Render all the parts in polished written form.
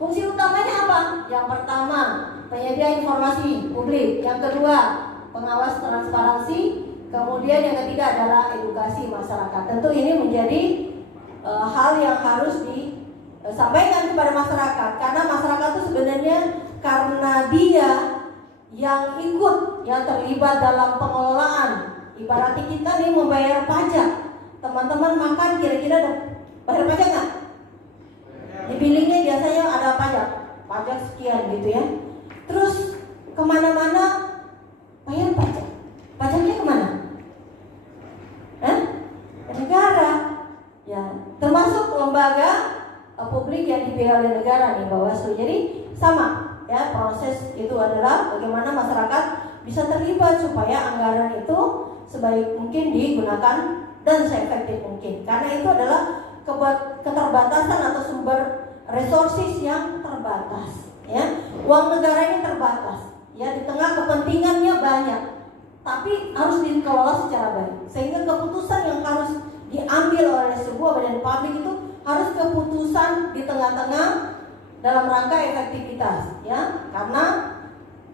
Fungsi utamanya apa? Yang pertama, penyedia informasi publik. Yang kedua, pengawas transparansi. Kemudian yang ketiga adalah edukasi masyarakat. Tentu ini menjadi hal yang harus disampaikan kepada masyarakat, karena masyarakat itu sebenarnya karena dia yang ikut, yang terlibat dalam pengelolaan. Ibaratnya kita nih membayar pajak, teman-teman makan kira-kira bayar pajak nggak? Di billingnya biasanya ada pajak sekian gitu ya. Terus kemana-mana bayar pajak, pajaknya kemana? Ke negara, ya, termasuk lembaga publik yang dipilih oleh negara nih, Bawaslu. Jadi sama ya, proses itu adalah bagaimana masyarakat bisa terlibat supaya anggaran itu sebaik mungkin digunakan dan seefektif mungkin, karena itu adalah keterbatasan atau sumber resources yang terbatas ya. Uang negara ini terbatas ya, di tengah kepentingannya banyak, tapi harus dikelola secara baik, sehingga keputusan yang harus diambil oleh sebuah badan publik itu harus keputusan di tengah-tengah dalam rangka efektivitas ya, karena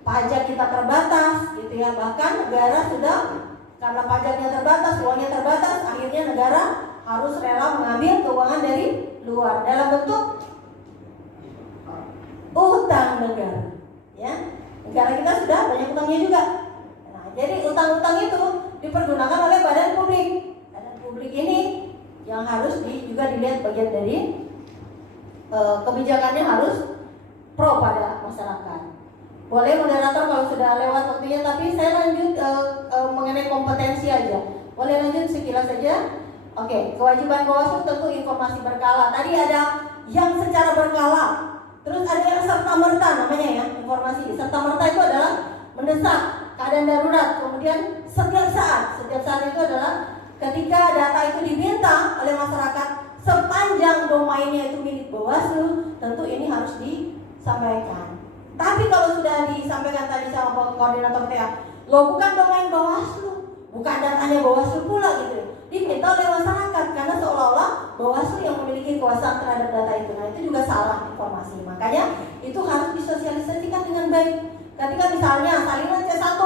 pajak kita terbatas gitu ya. Bahkan negara sudah, karena pajaknya terbatas, uangnya terbatas, akhirnya negara harus rela mengambil keuangan dari luar dalam bentuk utang negara ya. Negara kita sudah banyak utangnya juga. Nah, jadi utang-utang itu dipergunakan oleh badan publik. Badan publik ini yang harus juga dilihat bagian dari kebijakannya harus pro pada masyarakat. Boleh moderator kalau sudah lewat waktunya, tapi saya lanjut mengenai kompetensi aja. Boleh lanjut sekilas saja. Oke, kewajiban Bawaslu tentu informasi berkala. Tadi ada yang secara berkala, terus ada yang serta-merta namanya ya, informasi. Serta-merta itu adalah mendesak, keadaan darurat, kemudian setiap saat itu adalah ketika data itu diminta oleh masyarakat sepanjang domainnya itu milik Bawaslu, tentu ini harus disampaikan. Tapi kalau sudah disampaikan tadi sama koordinator TA, lo bukan domain Bawaslu, bukan datanya Bawaslu pula gitu, diminta oleh masyarakat, karena seolah-olah Bawaslu yang memiliki kekuasaan terhadap data itu. Nah, itu juga salah informasi. Makanya itu harus disosialisasikan dengan baik. Ketika misalnya salinan C1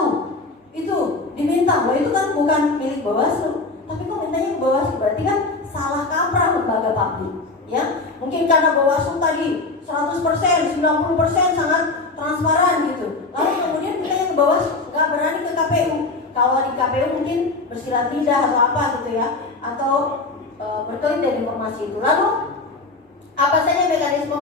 itu diminta, bahwa itu kan bukan milik Bawaslu, tapi kok mintanya ke Bawaslu, berarti kan salah kaprah lembaga publik ya. Mungkin karena Bawaslu tadi 100%, 90% sangat transparan gitu, lalu kemudian mintanya ke Bawaslu, nggak berani ke KPU. Kalau di KPU mungkin bersilat lidah atau apa gitu ya, atau berkelit dari informasi itu. Lalu apa saja mekanisme